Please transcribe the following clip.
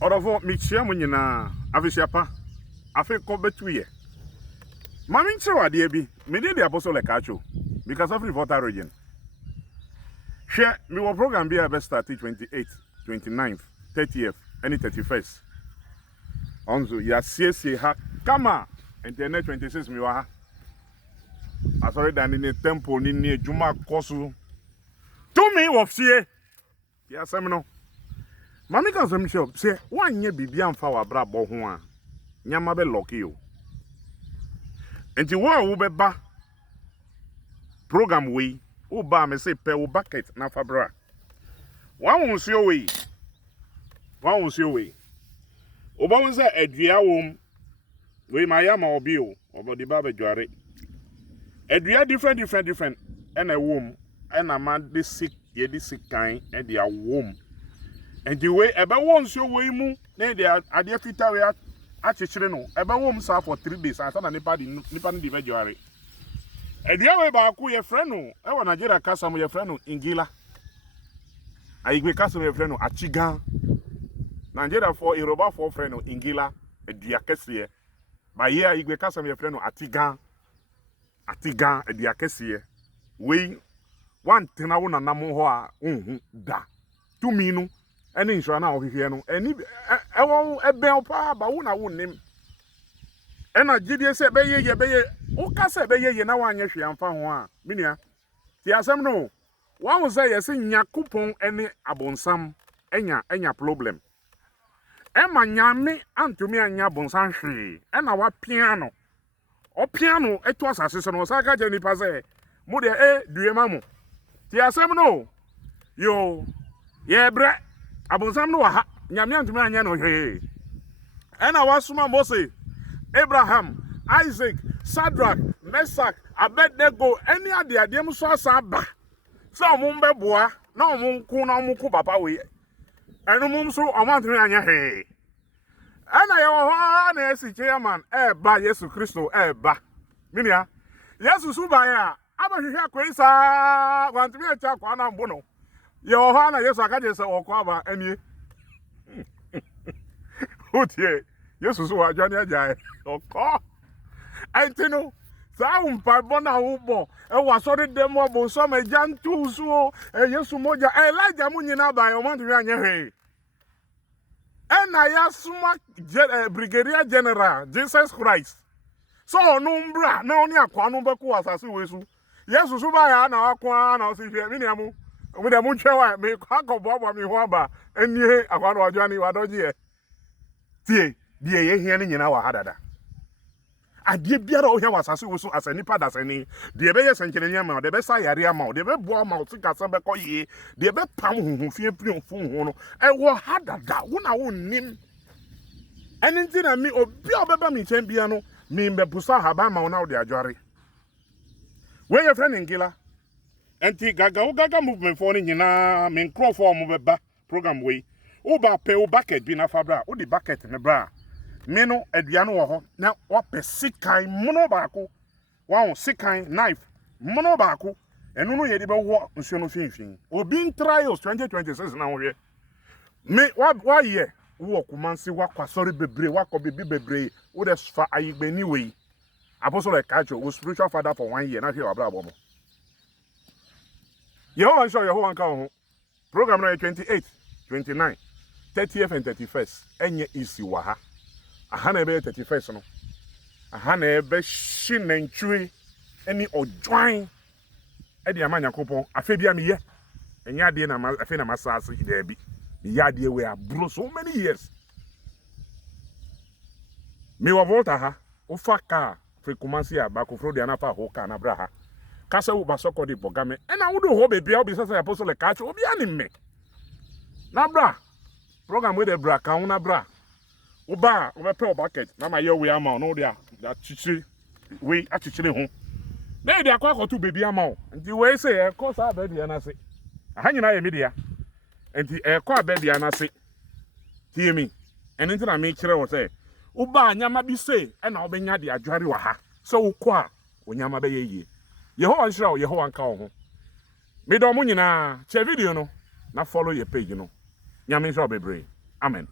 Orofo michia mu nyina afisiapa afi ko betuye mami nchewa de bi me dey the apostle Ekatso because of Volta region share me wo program be be start 28th 29th 30th and 31st onzo ya sie ha kama internet 26 mi wa ha asori dan ni temple ni ejuma kosu to me wo fie ya sem no mami kan sem shop say wanye bibia amfa wa bra bo ho a nyama be lock you enti wo be ba program we wo ba me say pe wo bucket na fabra wa won so we o ba won say adua wom we ma ya ma obi o obodi ba be dware adua different and a wom and a man de sick ye de sick kind and they are wom. And the way ebe won so we mu na dey ade fita we achichire no ebe won sa for 3 days asa na nipa ni bejuare e dia we ba ku ye frɛ no e wo Nigeria kasa mu ye frɛ no ingila aigwe kasa mu ye frɛ no achigan Nigeria for Yoruba for frɛ no ingila e dia kese ba ye aigwe kasa mu ye frɛ no atigan e dia kese we one tena wo na nam ho a da to me no any insurance na ohihie no any ewo ebe pa ba wo na wo nim ena gidie se be ye wo ka se be ye na wanye hwe amfa ho a minia ti asem no wa wo se ye se nyakopon ene abonsam enya problem ema nyame antumi anya bonsan hwe ena wa piano o piano eto asase so no sa ka je nipa se mo de duye mamu ti asem no yo ye bre abonsam no wa ha nyame antumi anya no hwe ena wasuma Moses Abraham Isaac Shadrach Meshach Abednego any ade mu so asa ba so omum beboa na omum ku na omum ku papa we enu mum so omantumi anya hwe ena ye wo ha na esi chairman ba Yesu Kristo ba minia Yesu su ba ya abahwehwe akoisa kwantumi acha kwa na mbo no Yohana Yesu akaje se okwaba anie otie Yesu so adwane ajae okọ antino sa umpa bona ubo e wasori demo bo so me jantu so Yesu moja Elijah munyina ba yo mantu anya he ena ya suma brigadier general Jesus Christ so onumbra na oni akwa no beku asase wesu Yesu so ba ya na akwa na osihwe miniamu we dem nchewa me akobobo mi ho aba enie akwa no adwane wadoje tie die ye hia ni nyina wa hadada adie biara o hia wasase wo so asanipa dasani de be ye senkenenya ma de be sa yare ama de be bo ma o tika se be koye de be pam huhu fie prim fu hu no e wo hadada wo na wo nim enti na mi obi obeba mi chen bia no mi mbebusa haba ma wo na wo de adware we ye friend ngila enti gaga movement for ni nyina me Akrofu mo beba program we o ba pe o bucket bi na fabra o di bucket me bra me no aduano wo ho na o pe sikan mono baako wa sikan knife mono baako enu no ye di be wo nsuo no finfin obi trials 2026 na wo hwe me wa ye wo kumansi wa kwasori bebre wa ko bebre wo de fa ayigbeni we Apostle Ekatso was spiritual father for 1 year na hwe wa bra bomo Yehowa show Yehowa nka ho program na 28 29 30th and 31st enye isi wa ha aha na ebe 31st no aha na ebe shinentwe eni odwan e de amanya kopon afa bia me ye enye ade na afa na masase ide bi ye ade we abro so many years me wa volta ha o faka frequency abakofro de anafa ho ka na bra ha kasa wo basoko de bogame ena wo do ho be bia obi sasa Apostle Ekatso obi ani me na bra program we de bra kan na bra wo ba wo be pe bucket na ma ye we ama no dia da chichiri we achichiri ho na de akwa akoto bebi ama o nti we say e ko sa ba bia na se aha nyina ye media nti e ko ba bia na se tie mi eni nti na me kire wo say wo ba nyama bi say e na wo benya de adware wa ha so wo ko a onyama be ye Yehowa nshira Yehowa nka wo ho me do mo nyina che video no na follow your page no nyame nshira bebre amen